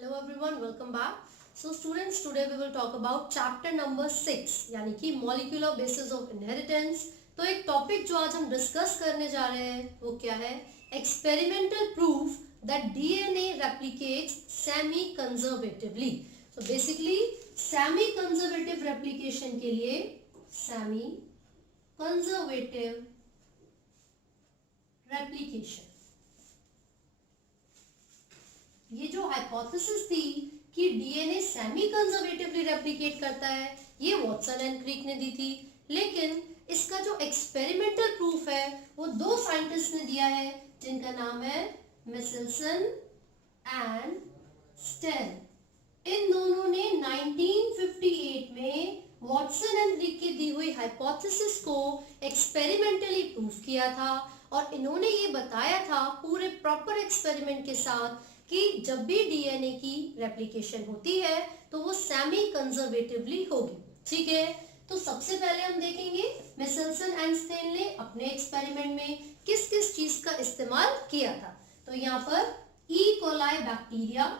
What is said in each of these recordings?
Hello everyone, welcome back. So students, today we will talk about chapter number 6 यानी कि molecular basis of inheritance. तो एक topic जो आज हम डिस्कस करने जा रहे हैं वो क्या है? Experimental proof that DNA replicates semi-conservatively. So basically semi-conservative replication के लिए semi-conservative replication, ये जो हाइपोथेसिस थी कि डीएनए सेमी कंजर्वेटिवली रेप्लिकेट करता है, ये वॉटसन एंड क्रिक ने दी थी। लेकिन इसका जो एक्सपेरिमेंटल प्रूफ है वो दो साइंटिस्ट ने दिया है जिनका नाम है मिचेल्सन एंड स्टेन। इन दोनों ने 1958 में वॉटसन एंड क्रिक की दी हुई हाइपोथेसिस को एक्सपेरिमेंटली प्रूफ किया था और इन्होंने ये बताया था पूरे प्रॉपर एक्सपेरिमेंट के साथ कि जब भी डीएनए की रेप्लिकेशन होती है तो वो सेमी कंजर्वेटिवली होगी। ठीक है, तो सबसे पहले हम देखेंगे मिचेल्सन एंड स्टेन ने अपने एक्सपेरिमेंट में किस किस चीज का इस्तेमाल किया था। तो यहाँ पर E coli bacteria,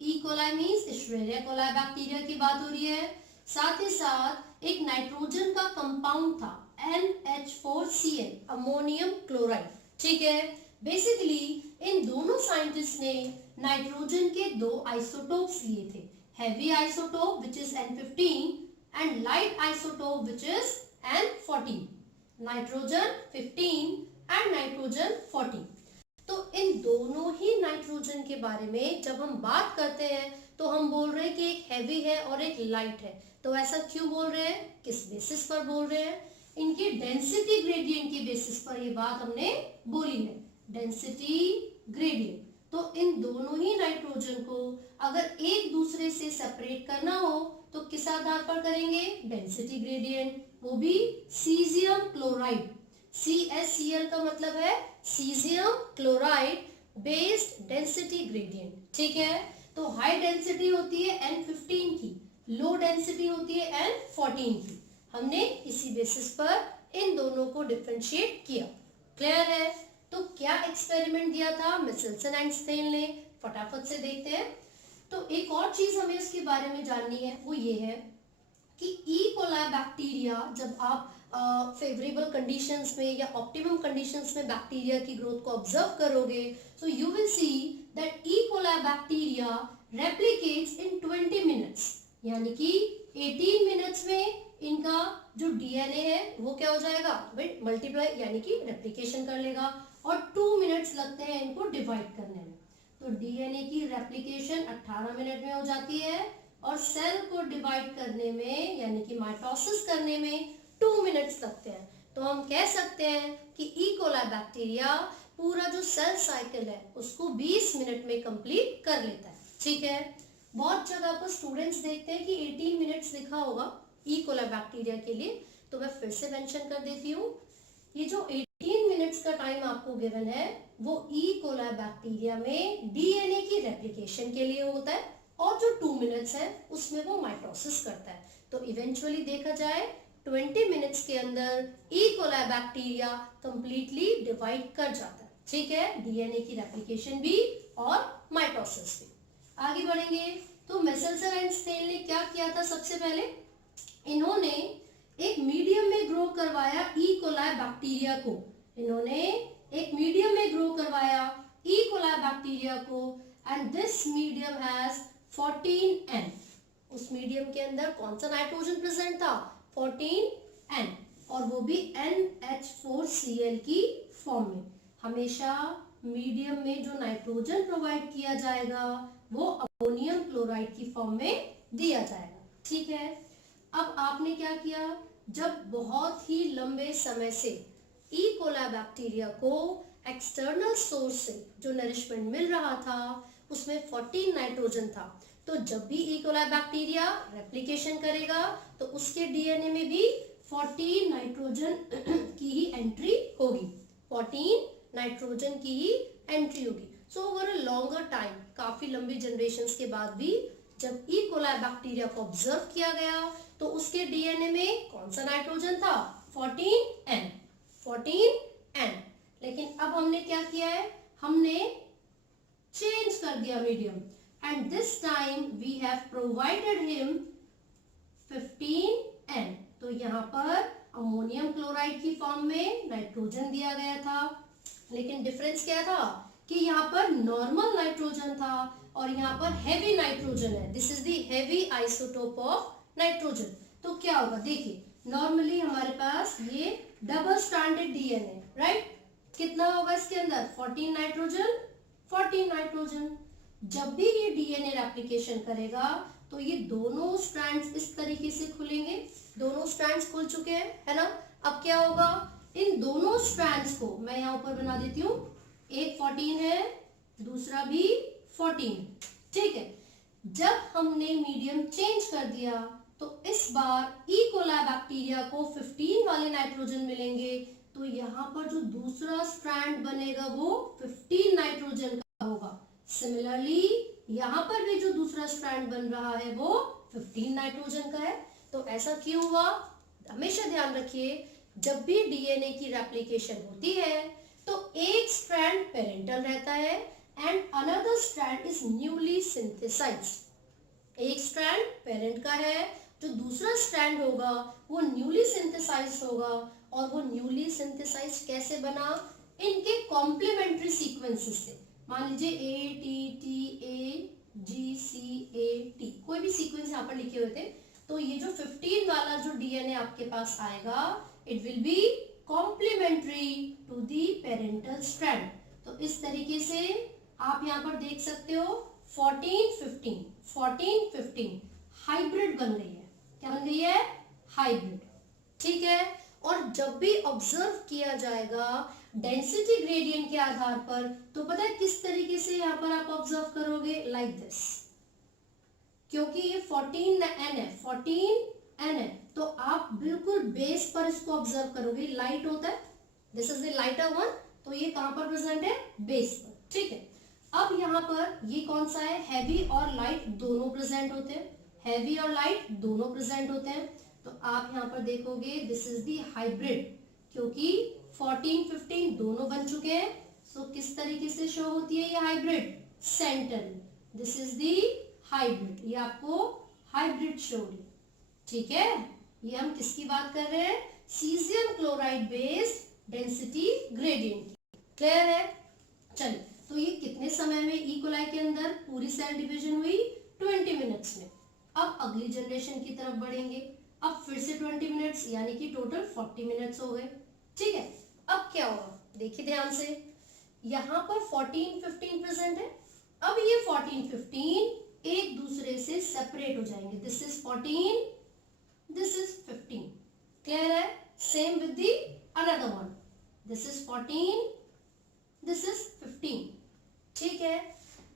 E coli means Escherichia coli bacteria की बात हो रही है। साथ ही साथ एक नाइट्रोजन का कंपाउंड था NH4Cl, अमोनियम क्लोराइड। ठीक है, बेसिकली इन दोनों साइंटिस्ट ने नाइट्रोजन के दो आइसोटोप्स लिए थे, heavy isotope which is N15 and light isotope which is N14, nitrogen 15 and nitrogen 14। तो इन दोनों ही नाइट्रोजन के बारे में जब हम बात करते हैं तो हम बोल रहे हैं कि एक हैवी है और एक लाइट है। तो ऐसा क्यों बोल रहे हैं, किस बेसिस पर बोल रहे हैं? इनकी डेंसिटी ग्रेडियंट की बेसिस पर ये बात हमने बोली है, डेंसिटी ग्रेडियंट। तो इन दोनों ही नाइट्रोजन को अगर एक दूसरे से सेपरेट करना हो तो किस आधार पर करेंगे? डेंसिटी ग्रेडियंट, वो भी सीजियम क्लोराइड। CaCl का मतलब है caesium chloride based density gradient. ठीक है, तो हाई डेंसिटी होती है N15 की, लो डेंसिटी होती है N14 की। हमने इसी बेसिस पर इन दोनों को डिफरेंशिएट किया। क्लियर है? तो क्या एक्सपेरिमेंट दिया था मिचेल्सन एंड स्टेन ने, फटाफट से देखते हैं। तो एक और चीज हमें इसके बारे में जाननी है, वो ये है कि ई कोलाई बैक्टीरिया जब आप फेवरेबल कंडीशंस में या ऑप्टिमम कंडीशंस में बैक्टीरिया की ग्रोथ को ऑब्जर्व करोगे, so you will see that E coli bacteria replicates in 20 minutes, यानी कि 18 मिनट्स में इनका जो डीएनए है वो क्या हो जाएगा भाई, मल्टीप्लाई यानी कि रेप्लिकेशन कर लेगा, और 2 मिनट्स लगते हैं इनको डिवाइड करने में। तो डीएनए की रेप्लिकेशन 18 मिनट में हो जाती है और सेल को डिवाइड करने में यानी कि माइटोसिस करने में 2 मिनट्स लगते हैं। तो हम कह सकते हैं कि ई कोलाई बैक्टीरिया पूरा जो सेल साइकिल है उसको 20 मिनट में कंप्लीट कर लेता है। ठीक है, बहुत जगह पर स्टूडेंट्स देखते हैं कि 18 मिनट्स लिखा होगा ई कोलाई बैक्टीरिया के लिए, तो मैं फिर से मेंशन कर देती हूँ, ये जो 18 मिनट्स का टाइम आपको गिवन है वो ई कोलाई बैक्टीरिया में डीएनए की रेप्लिकेशन के लिए होता है और जो 2 मिनट्स है उसमें वो माइटोसिस करता है। तो इवेंचुअली देखा जाए 20 मिनट्स के अंदर ई कोलाई बैक्टीरिया कंप्लीटली डिवाइड कर जाता है। ठीक है, डीएनए की रेप्लिकेशन भी और माइटोसिस भी। आगे बढ़ेंगे तो मिचेल्सन एंड स्टेन ने क्या किया था? सबसे पहले इन्होंने एक मीडियम में ग्रो करवाया ई कोलाई बैक्टीरिया को, इन्होंने एक मीडियम में ग्रो करवाया ई कोलाई बैक्टीरिया को, and this medium has 14N। उस मीडियम के अंदर कौन सा नाइट्रोजन प्रेजेंट था? 14N, और वो भी NH4Cl की फॉर्म में। हमेशा मीडियम में जो नाइट्रोजन प्रोवाइड किया जाएगा वो अमोनियम क्लोराइड की फॉर्म में दिया जाएगा। ठीक है, अब आपने क्या किया, जब बहुत ही लंबे समय से ई कोलाई बैक्टीरिया को एक्सटर्नल सोर्स से जो नरिशमेंट मिल रहा था उसमें 14 नाइट्रोजन था, तो जब भी ई कोलाई बैक्टीरिया रेप्लिकेशन करेगा तो उसके डीएनए में भी 14 नाइट्रोजन की ही एंट्री होगी, 14 नाइट्रोजन की ही एंट्री होगी। So over a longer time, काफी लंबी जनरेशंस के बाद भी जब ई कोलाई बैक्टीरिया को ऑब्जर्व किया गया तो उसके डीएनए में कौन सा नाइट्रोजन था? 14N, 14N। लेकिन अब हमने क्या किया है, हमने चेंज कर दिया medium. and this time we have provided him 15N. तो यहाँ पर अमोनियम क्लोराइड की फॉर्म में नाइट्रोजन दिया गया था, लेकिन डिफरेंस क्या था कि यहाँ पर नॉर्मल नाइट्रोजन था और यहाँ पर हैवी नाइट्रोजन है. This is the heavy isotope of nitrogen. तो क्या होगा, देखिए नॉर्मली हमारे पास ये डबल स्ट्रैंडेड डीएनए, राइट. कितना होगा इसके अंदर, 14 नाइट्रोजन 14 नाइट्रोजन. जब भी ये डीएनए रेप्लिकेशन करेगा तो ये दोनों स्ट्रैंड्स इस तरीके से खुलेंगे. दोनों स्ट्रैंड्स खुल चुके हैं, है ना. अब क्या होगा, इन दोनों स्ट्रैंड्स को मैं यहाँ ऊपर बना देती हूँ. एक 14 है, दूसरा भी 14, ठीक है. जब हमने मीडियम चेंज कर दिया तो इस बार ई कोलाई बैक्टीरिया को 15 वाले नाइट्रोजन मिलेंगे. तो यहाँ पर जो दूसरा स्ट्रैंड बनेगा वो 15 नाइट्रोजन का होगा. सिमिलरली यहाँ पर भी जो दूसरा स्ट्रैंड बन रहा है वो 15 नाइट्रोजन का है. तो ऐसा क्यों हुआ, हमेशा ध्यान रखिए, जब भी डीएनए की रेप्लिकेशन होती है तो एक स्ट्रैंड पेरेंटल रहता है and another strand is newly synthesised. एक स्ट्रैंड पेरेंट का है, जो दूसरा स्ट्रैंड होगा वो न्यूली सिंथेसाइज्ड होगा. और वो न्यूली सिंथेसाइज्ड कैसे बना, इनके कॉम्प्लीमेंट्री सीक्वेंसेस से. मान लीजिए A T T A G C A T, कोई भी सीक्वेंस यहाँ पर लिखे हुए थे. तो ये जो 15 वाला जो डीएनए आपके पास आएगा, it will be complementary to the parental strand. तो इस तरीके से आप यहाँ पर देख सकते हो 14-15 14-15 हाइब्रिड बन रही है. क्या बन रही है, हाइब्रिड, ठीक है. और जब भी ऑब्जर्व किया जाएगा डेंसिटी ग्रेडियंट के आधार पर, तो पता है किस तरीके से यहाँ पर आप ऑब्जर्व करोगे, लाइक दिस. क्योंकि ये 14N है, 14N है, तो आप बिल्कुल बेस पर इसको ऑब्जर्व करोगे. लाइट होता है, this is the lighter one, तो ये कहां पर प्रेजेंट है, बेस पर, ठीक है. अब यहाँ पर ये कौन सा है, हैवी और लाइट दोनों प्रेजेंट होते हैं. हैवी और लाइट दोनों प्रेजेंट होते हैं. तो आप यहाँ पर देखोगे दिस इज दी हाइब्रिड, क्योंकि 14-15 दोनों बन चुके हैं. सो किस तरीके से शो होती है ये hybrid, centre. This is the hybrid, ये आपको हाइब्रिड शो है, ठीक है. ये हम किसकी बात कर रहे हैं, caesium chloride based density gradient. Clear है. चलिए, तो ये कितने समय में ई कोलाई के अंदर पूरी सेल डिवीजन हुई, 20 मिनट्स में. अब अगली जनरेशन की तरफ बढ़ेंगे. अब फिर से 20 मिनट्स, यानी कि टोटल 40 मिनट्स हो गए, ठीक है. अब क्या होगा, देखिए ध्यान से, यहाँ पर 14-15 प्रेजेंट है. अब ये 14-15 एक दूसरे से सेपरेट हो जाएंगे. This is 14, this is 15. Clear है. Same with the another one, this is 14, this is 15, ठीक है.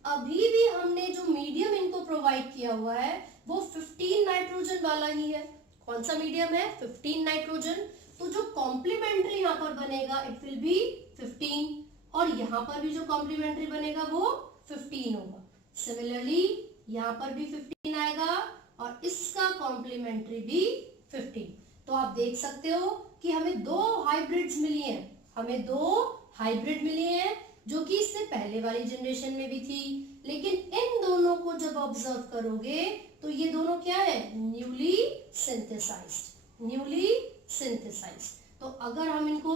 अभी भी हमने जो मीडियम इनको प्रोवाइड किया हुआ है वो 15 नाइट्रोजन वाला ही है. कौन सा मीडियम है, 15 नाइट्रोजन. तो जो कॉम्प्लीमेंट्री यहाँ पर बनेगा इट विल बी 15, और यहाँ पर भी जो कॉम्प्लीमेंट्री बनेगा वो 15 होगा. सिमिलरली यहाँ पर भी 15 आएगा और इसका कॉम्प्लीमेंट्री भी 15. तो आप देख सकते हो कि हमें दो हाइब्रिड्स मिली हैं, हमें दो हाइब्रिड मिली हैं जो कि इससे पहले वाली जनरेशन में भी थी. लेकिन इन दोनों को जब ऑब्जर्व करोगे तो ये दोनों क्या है, न्यूली सिंथेसाइज्ड, न्यूली सिंथेसाइज्ड. तो अगर हम इनको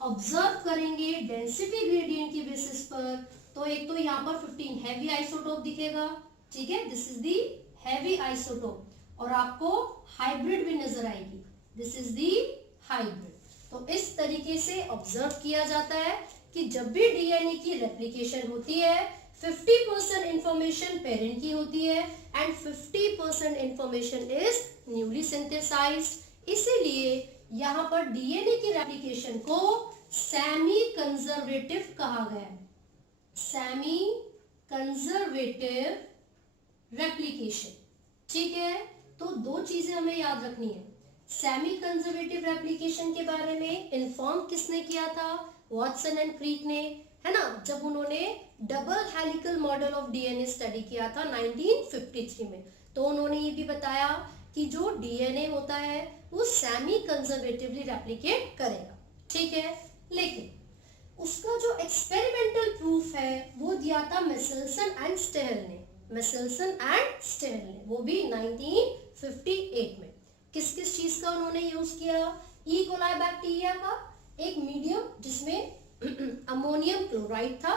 ऑब्जर्व करेंगे डेंसिटी ग्रेडियंट की बेसिस पर, तो एक तो यहाँ पर 15 हैवी आइसोटोप दिखेगा, ठीक है. This is the heavy isotope, और आपको हाइब्रिड भी नजर आएगी, दिस इज दी हाइब्रिड. तो इस तरीके से ऑब्जर्व किया जाता है कि जब भी डीएनए की रेप्लिकेशन होती है 50% इंफॉर्मेशन पेरेंट की होती है and 50% information is newly synthesised. इसीलिए यहाँ पर डीएनए की रेप्लिकेशन को सेमी कंजर्वेटिव कहा गया है, सेमी कंजर्वेटिव रेप्लिकेशन, ठीक है. तो दो चीजें हमें याद रखनी है. सेमी कंजर्वेटिव रेप्लिकेशन के बारे में इन्फॉर्म किसने किया था, वॉटसन एंड क्रीक ने, है ना, जब उन्होंने double helical model of DNA study किया था 1953 में. तो उन्होंने ये भी बताया कि जो डीएनए होता है वो सेमी कंजर्वेटिवली रेप्लिकेट करेगा, ठीक है. लेकिन उसका जो एक्सपेरिमेंटल प्रूफ है वो दिया था मिचेल्सन एंड स्टेहल ने. मेसेल्सन एंड स्टेरल ने, वो भी 1958 में। किस किस चीज का उन्होंने यूज किया? ई कोलाई बैक्टीरिया का एक मीडियम जिसमें अमोनियम क्लोराइड था।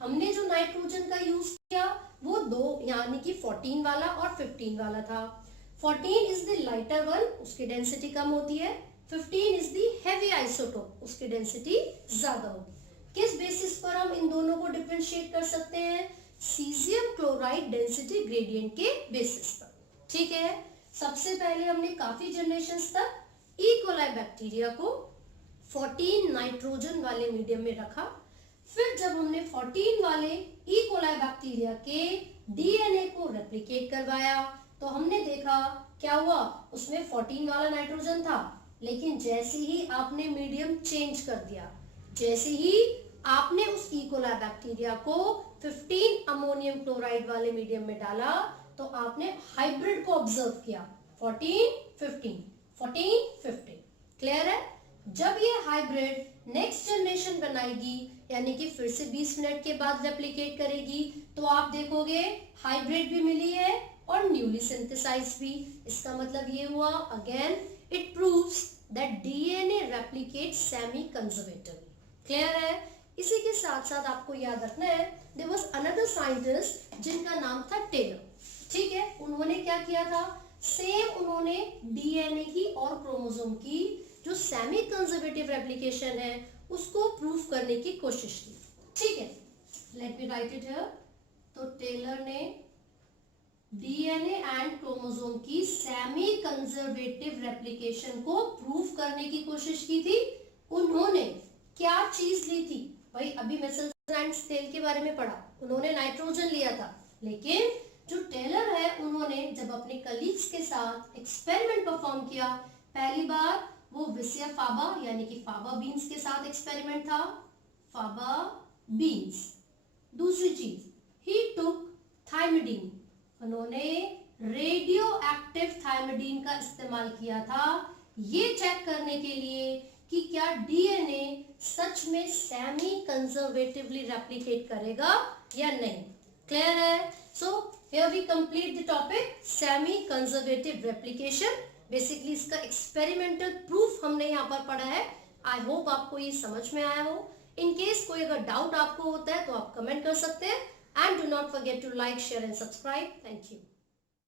हमने जो नाइट्रोजन का यूज किया वो दो, यानी कि 14 वाला और 15 वाला था। 14 इज द लाइटर वन, उसकी डेंसिटी कम होती है। 15 इज द हेवी आइसोटोप, उसकी डेंसिटी ज्यादा होगी। किस बेसिस पर हम इन दोनों को डिफरेंशिएट कर सकते हैं? सीजियम क्लोराइड डेंसिटी ग्रेडियंट के बेसिस पर। ठीक है, सबसे पहले हमने काफी जनरेशंस तक ई कोलाई बैक्टीरिया को 14 नाइट्रोजन वाले मीडियम में रखा। फिर जब हमने 14 वाले ई कोलाई बैक्टीरिया के डीएनए को रेप्लिकेट करवाया तो हमने देखा क्या हुआ, उसमें 14 वाला नाइट्रोजन था, लेकिन जैसे ही आपने मीडियम चेंज कर दिया, जैसे ही आपने उस ई कोलाई बैक्टीरिया को 15 अमोनियम क्लोराइड वाले मीडियम में डाला तो आपने हाइब्रिड को ऑब्जर्व किया, 14-15, 14-15। क्लियर है? जब ये हाइब्रिड नेक्स्ट जनरेशन बनाएगी, यानी कि फिर से 20 मिनट के बाद रेप्लिकेट करेगी, तो आप देखोगे हाइब्रिड भी मिली है और न्यूली सिंथेसाइज भी। इसका मतलब ये हुआ, again it proves that DNA replicate semi conservatively. Clear है? इसी के साथ साथ आपको याद रखना है, देयर वाज अनदर साइंटिस्ट जिनका नाम था टेलर। ठीक है, उन्होंने क्या किया था? सेम उन्होंने डीएनए की और क्रोमोसोम की जो सेमी कंजर्वेटिव रेप्लिकेशन है उसको प्रूव करने की कोशिश की। ठीक है, let me right it here. तो टेलर ने डीएनए एंड क्रोमोसोम की सेमी कंजर्वेटिव रेप्लिकेशन को प्रूव करने की कोशिश की थी। उन्होंने क्या चीज ली थी? भाई अभी मेसेल्सन एंड स्टेरल के बारे में पढ़ा, उन्होंने नाइट्रोजन लिया था, लेकिन जो टेलर है उन्होंने जब अपने कलीग्स के साथ एक्सपेरिमेंट परफॉर्म किया, पहली बार वो विसिया फाबा यानी कि फाबा बीन्स के साथ एक्सपेरिमेंट था, फाबा बीन्स। दूसरी चीज, ही टुक थायमिडीन, उन्होंने रेडियो एक्टिव थायमिडीन का इस्तेमाल किया था ये चेक करने के लिए कि क्या डीएनए सच में सेमी कंजर्वेटिवली रेप्लिकेट करेगा या नहीं। क्लियर है? So here we complete the topic semi conservative replication. Basically इसका एक्सपेरिमेंटल प्रूफ हमने यहाँ पर पढ़ा है। आई होप आपको ये समझ में आया हो। इन केस कोई अगर डाउट आपको होता है तो आप कमेंट कर सकते हैं। And do not forget to like, share and subscribe. Thank you.